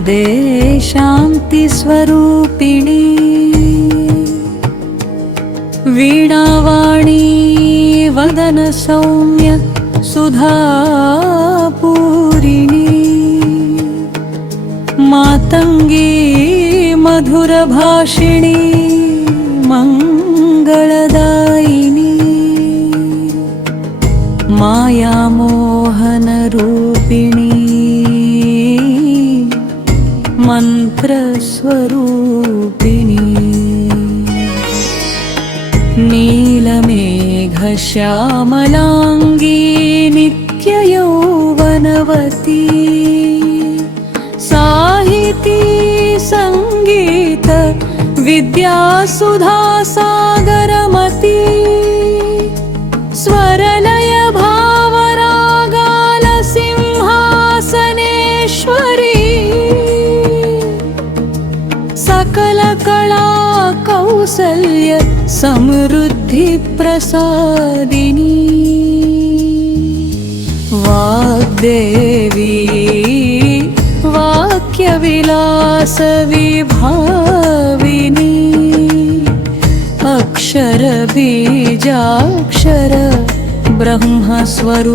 दे शांति स्वरूपिणी वीणावाणी वदन सौम्य सुधापूरिणी मातंगी मधुरभाषिणी मंगलदायिनी मायामोहनरूपिणी मंत्रस्वरूपिणी नीलमेघश्यामलांगी नित्ययौवनवती साहिती संगीत विद्यासुधा सागरमती स्वरलय भावरागाल सिंहासनेश्वरी सकल कला कौसल्य समृद्धि प्रसादिनी वाग्देवी वाक्यविलास विभाविनी अक्षर बीजाक्षर ब्रह्मस्वरूपिणी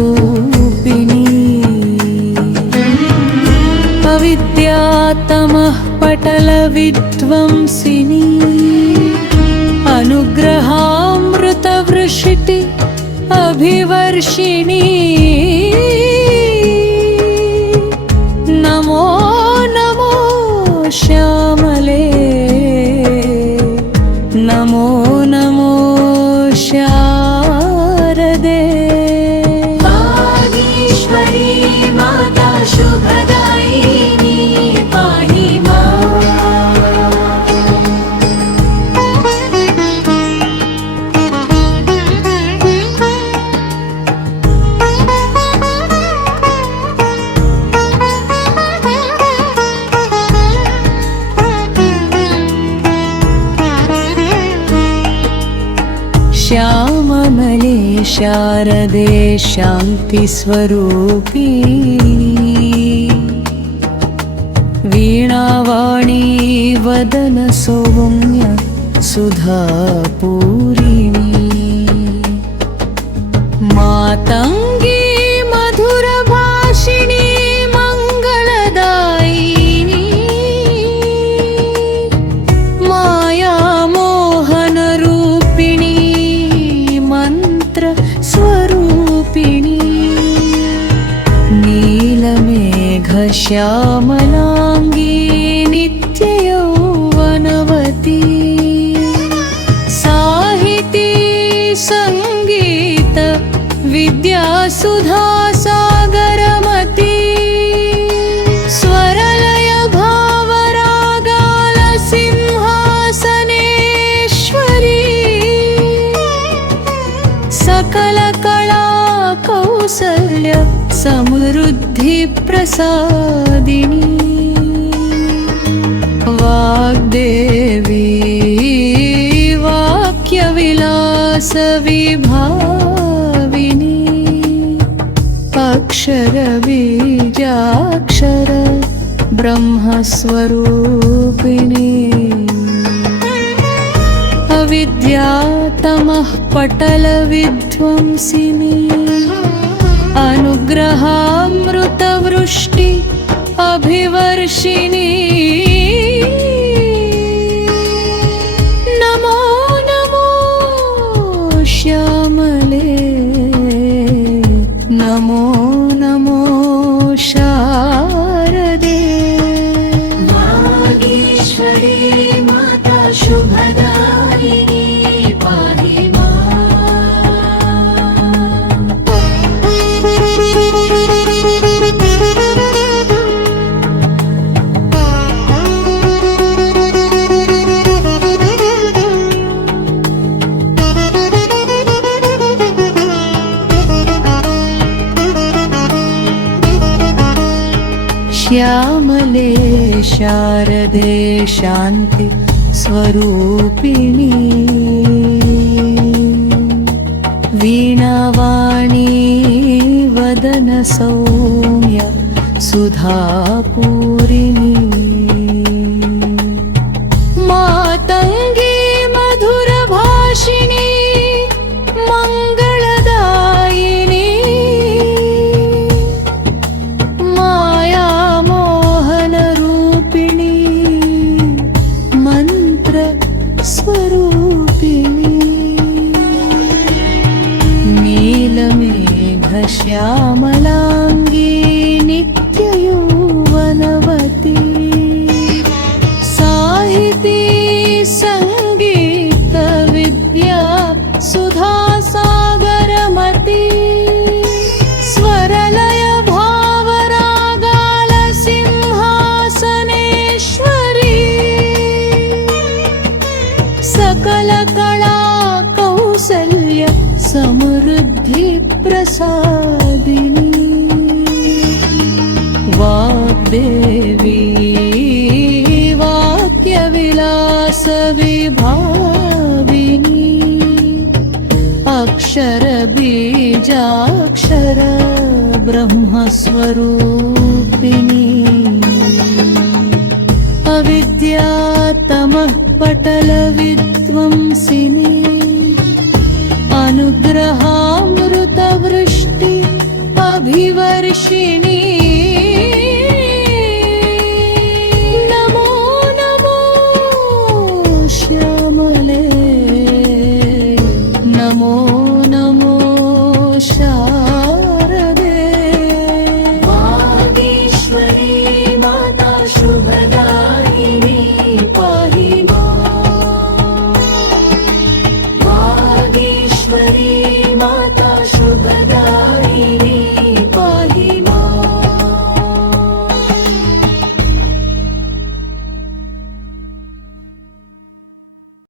अविद्यातमः पटलविध्वंसिनी अनुग्रहामृतवृष्टि अभिवर्षिणी नमो नमो श्यामले नमो नमो शारदे वागीश्वरी माता शुभदायिनी पाहि मां। श्याममले शारदे शांति स्वरूपिणी वीणावाणी वदन सौम्य सुधापूरिणी मातंगी मधुरभाषिणी मंगलदायिनी मायामोहनरूपिणी स्वरूपिणी नीलमेघश्यामलांगी नित्ययौवनवती साहिती संगीत विद्यासुधा सागरमती स्वरलय भावरागाल सिंहासनेश्वरी सकल कला कौसल्य समृद्धि प्रसादिनी वाग्देवी वाक्यविलास विभाविनी अक्षर बीजाक्षर ब्रह्मस्वरूपिणी अविद्यातमः पटलविध्वंसिनी अनुग्रहामृतवृष्टि अभिवर्षिणी नमो नमो श्यामले नमो नमो शारदे वागीश्वरी माता शुभदायिनी पाहि मां। श्यामले शारदे शांति स्वरूपिणी वीणावाणी वदन सौम्य सुधापूरिणी सविभाविनी अक्षर बीजाक्षर ब्रह्मस्वरूपिणी